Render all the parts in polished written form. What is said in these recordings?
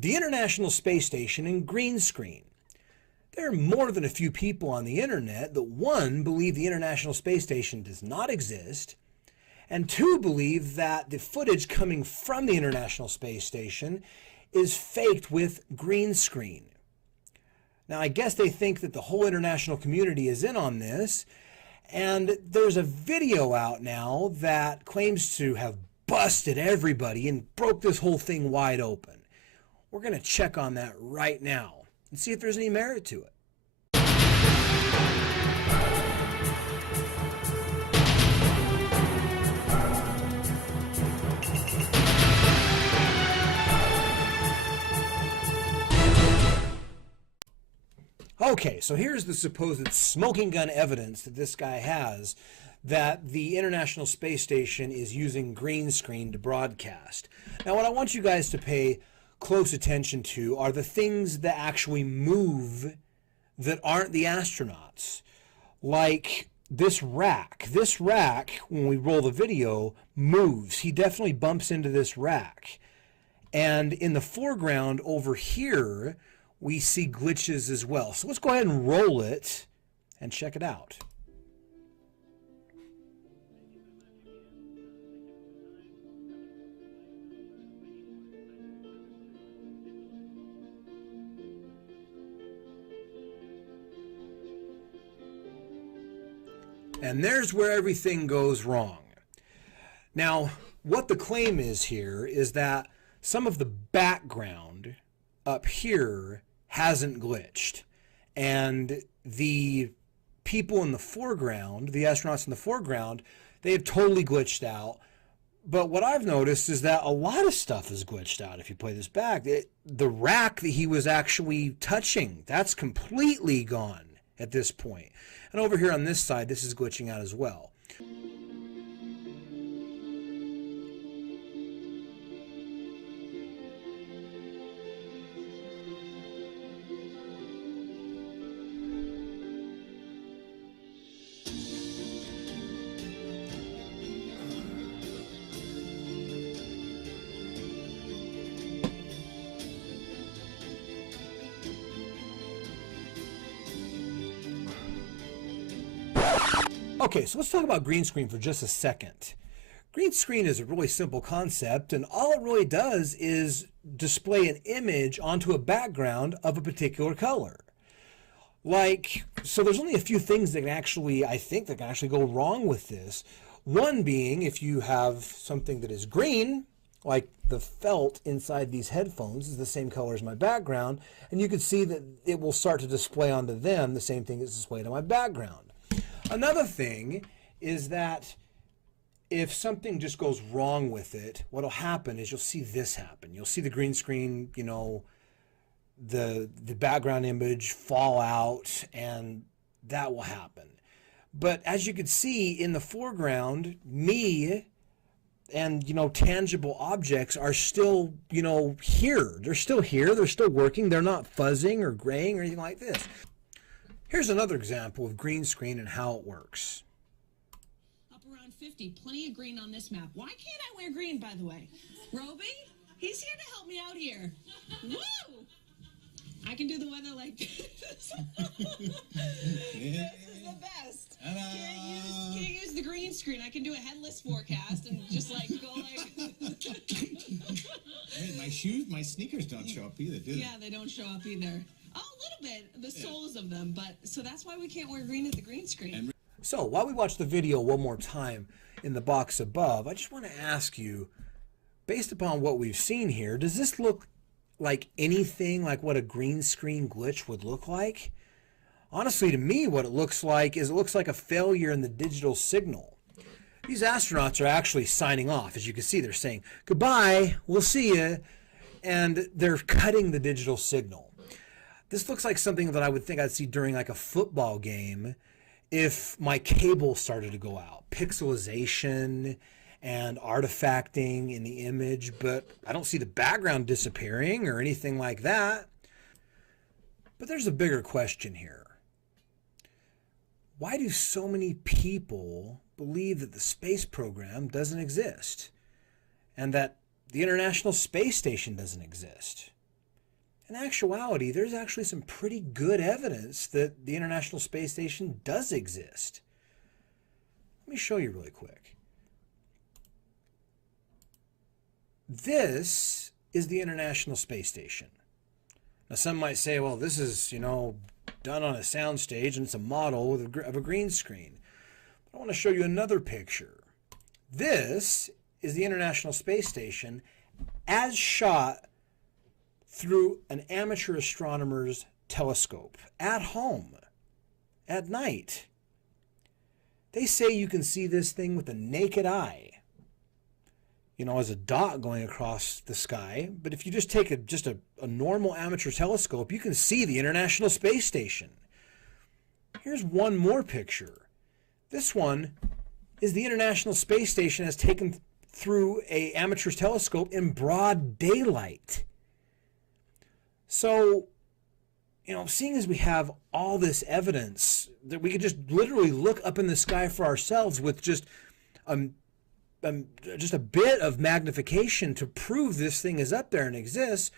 the International Space Station and green screen. There are more than a few people on the internet that, one, believe the International Space Station does not exist, and two, believe that the footage coming from the International Space Station is faked with green screen. Now, I guess they think that the whole international community is in on this, and there's a video out now that claims to have busted everybody and broke this whole thing wide open. We're going to check on that right now and see if there's any merit to it. Okay, so here's the supposed smoking gun evidence that this guy has that the International Space Station is using green screen to broadcast. Now, what I want you guys to pay close attention to are the things that actually move that aren't the astronauts. Like this rack. This rack, when we roll the video, moves. He definitely bumps into this rack. And in the foreground over here, we see glitches as well. So let's go ahead and roll it and check it out. And there's where everything goes wrong. Now, what the claim is here is that some of the background up here hasn't glitched. And the people in the foreground, the astronauts in the foreground, they have totally glitched out. But what I've noticed is that a lot of stuff is glitched out if you play this back. The rack that he was actually touching, that's completely gone at this point. And over here on this side, this is glitching out as well. Okay, so let's talk about green screen for just a second. Green screen is a really simple concept, and all it really does is display an image onto a background of a particular color. So there's only a few things that can actually, I think, that can actually go wrong with this. One being if you have something that is green, like the felt inside these headphones is the same color as my background, and you can see that it will start to display onto them the same thing that's displayed on my background. Another thing is that if something just goes wrong with it, what'll happen is you'll see this happen. You'll see the green screen, the background image fall out, and that will happen. But as you can see in the foreground, me and, tangible objects are still, here. They're still here. They're still working. They're not fuzzing or graying or anything like this. Here's another example of green screen and how it works. Up around 50, plenty of green on this map. Why can't I wear green, by the way? Roby, he's here to help me out here. Woo! I can do the weather like this. This is the best. Can't use the green screen. I can do a headless forecast and just go like... Wait, my sneakers don't show up either, do they? Yeah, they don't show up either. Oh, a little bit, the soles of them, so that's why we can't wear green at the green screen. So while we watch the video one more time in the box above, I just want to ask you, based upon what we've seen here, does this look like anything like what a green screen glitch would look like? Honestly, to me, what it looks like is a failure in the digital signal. These astronauts are actually signing off. As you can see, they're saying, goodbye, we'll see you, and they're cutting the digital signal. This looks like something that I would think I'd see during a football game if my cable started to go out. Pixelization and artifacting in the image, but I don't see the background disappearing or anything like that. But there's a bigger question here. Why do so many people believe that the space program doesn't exist and that the International Space Station doesn't exist? in actuality, there's actually some pretty good evidence that the International Space Station does exist. Let me show you really quick. This is the International Space Station. Now, some might say, well, this is, done on a soundstage and it's a model of a green screen. But I want to show you another picture. This is the International Space Station as shot through an amateur astronomer's telescope at home at night. They say you can see this thing with the naked eye, as a dot going across the sky. But if you just take a normal amateur telescope, you can see the International Space Station. Here's one more picture. This one is the International Space Station as taken through an amateur telescope in broad daylight. So, seeing as we have all this evidence that we could just literally look up in the sky for ourselves with just a bit of magnification to prove this thing is up there and exists,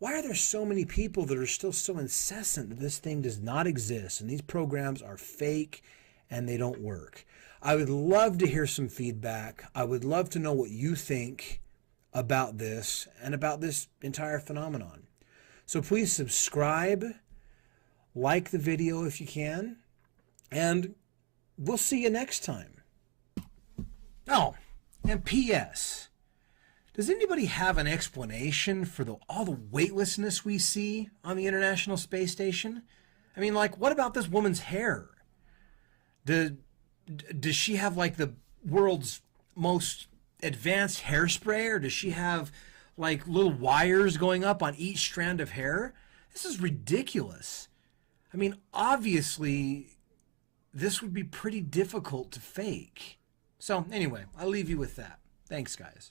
why are there so many people that are still so incessant that this thing does not exist and these programs are fake and they don't work? I would love to hear some feedback. I would love to know what you think about this and about this entire phenomenon. So please subscribe, like the video if you can, and we'll see you next time. Oh, and P.S. Does anybody have an explanation for all the weightlessness we see on the International Space Station? I mean, what about this woman's hair? Does she have, the world's most advanced hairspray, or does she have, little wires going up on each strand of hair? This is ridiculous. I mean, obviously, this would be pretty difficult to fake. So, anyway, I'll leave you with that. Thanks, guys.